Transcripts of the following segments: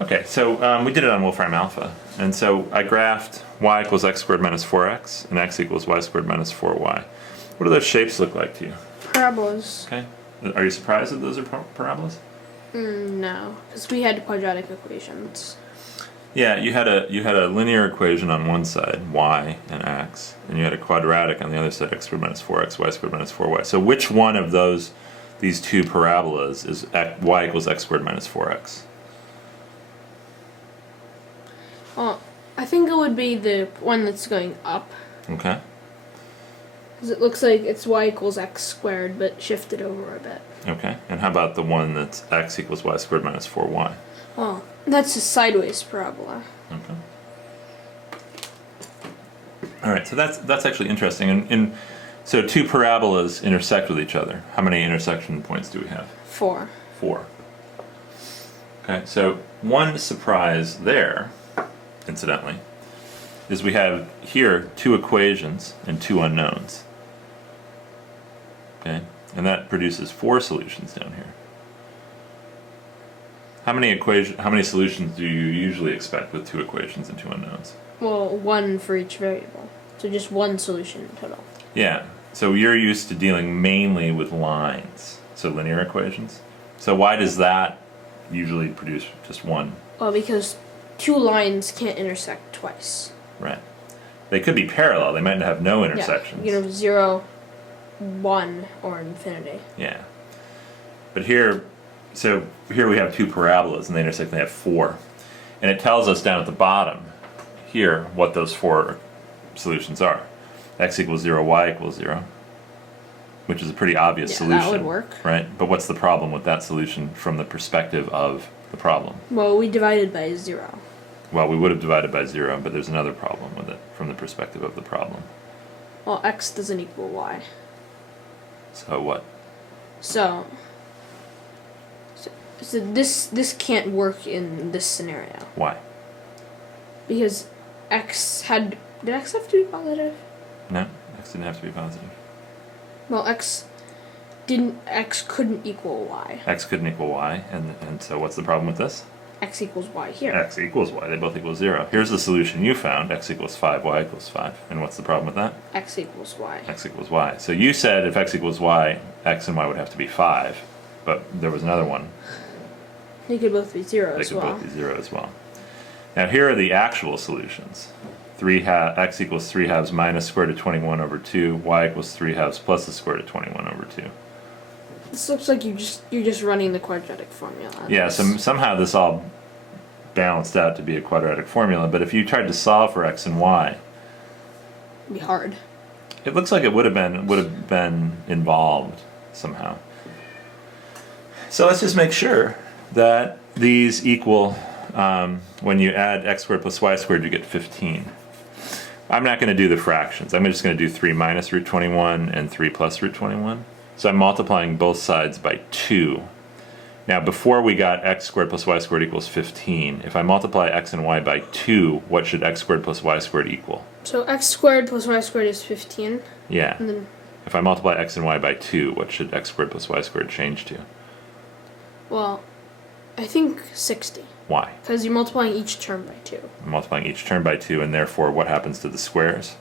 Okay, so we did it on Wolfram alpha, and so I graphed y equals x squared minus 4x and x equals y squared minus 4y. What do those shapes look like to you? Parabolas. Okay, are you surprised that those are parabolas? No, because we had quadratic equations. Yeah, you had a linear equation on one side, y and x, and you had a quadratic on the other side, x squared minus 4x, y squared minus 4y. So which one of these two parabolas is y equals x squared minus 4x? Well, I think it would be the one that's going up. Okay. Because it looks like it's y equals x squared, but shifted over a bit. Okay, and how about the one that's x equals y squared minus 4y? Well, that's a sideways parabola. Okay. All right, so that's actually interesting. And so two parabolas intersect with each other. How many intersection points do we have? 4. 4. Okay, so one surprise there, incidentally, is we have here two equations and two unknowns. Okay, and that produces 4 solutions down here. How many solutions do you usually expect with 2 equations and 2 unknowns? Well, 1 for each variable. So just 1 solution in total. Yeah, so you're used to dealing mainly with lines, so linear equations. So why does that usually produce just 1? Well, because 2 lines can't intersect twice. Right. They could be parallel, they might have no intersections. Yeah, you know, 0, 1, or infinity. Yeah. But here we have 2 parabolas and they intersect, they have 4. And it tells us down at the bottom here what those 4 solutions are. X equals 0, y equals 0, which is a pretty obvious solution. That would work. Right? But what's the problem with that solution from the perspective of the problem? Well, we divided by 0. Well, we would have divided by 0, but there's another problem with it from the perspective of the problem. Well, x doesn't equal y. So what? So this can't work in this scenario. Why? Because did x have to be positive? No, x didn't have to be positive. Well, x couldn't equal y. X couldn't equal y, and so what's the problem with this? X equals y here. X equals y, they both equal 0. Here's the solution you found, x equals 5, y equals 5. And what's the problem with that? X equals y. X equals y. So you said if x equals y, x and y would have to be 5, but there was another one. They could both be 0 They as could well. both be 0 as well. Now here are the actual solutions. X equals 3 halves minus square root of 21 over 2, y equals 3 halves plus the square root of 21 over 2. This looks like you're just running the quadratic formula. Yeah, somehow this all balanced out to be a quadratic formula, but if you tried to solve for x and y, It'd be hard. it looks like it would have been involved somehow. So let's just make sure that these equal, when you add x squared plus y squared, you get 15. I'm not going to do the fractions. I'm just going to do 3 minus root 21 and 3 plus root 21. So I'm multiplying both sides by 2. Now before we got x squared plus y squared equals 15, if I multiply x and y by 2, what should x squared plus y squared equal? So x squared plus y squared is 15. Yeah. And then, If I multiply x and y by 2, what should x squared plus y squared change to? well, I think 60. Why? Because you're multiplying each term by 2. I'm multiplying each term by 2, and therefore what happens to the squares?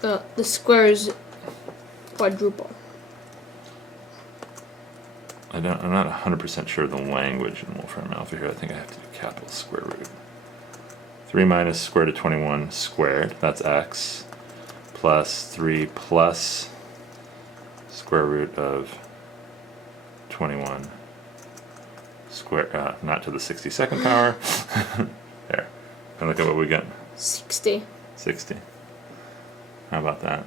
The squares quadruple. I'm not 100% sure of the language in Wolfram alpha here. I think I have to do capital square root. 3 minus square root of 21 squared, that's x, plus 3 plus square root of 21 square, not to the 62nd power. There. And look at what we get. 60. 60. How about that?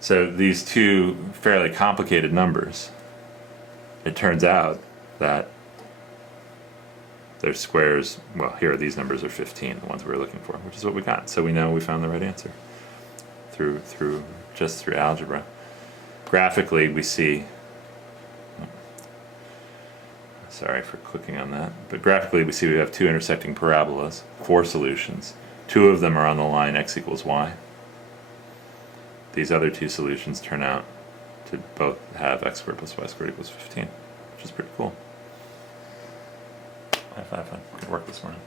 So these two fairly complicated numbers, it turns out that their squares, well, here these numbers are 15, the ones we were looking for, which is what we got. So we know we found the right answer through algebra. Graphically, we see, sorry for clicking on that, but graphically we see we have 2 intersecting parabolas, 4 solutions. 2 of them are on the line x equals y. These other 2 solutions turn out to both have x squared plus y squared equals 15, which is pretty cool. High five, fun. Good work this morning.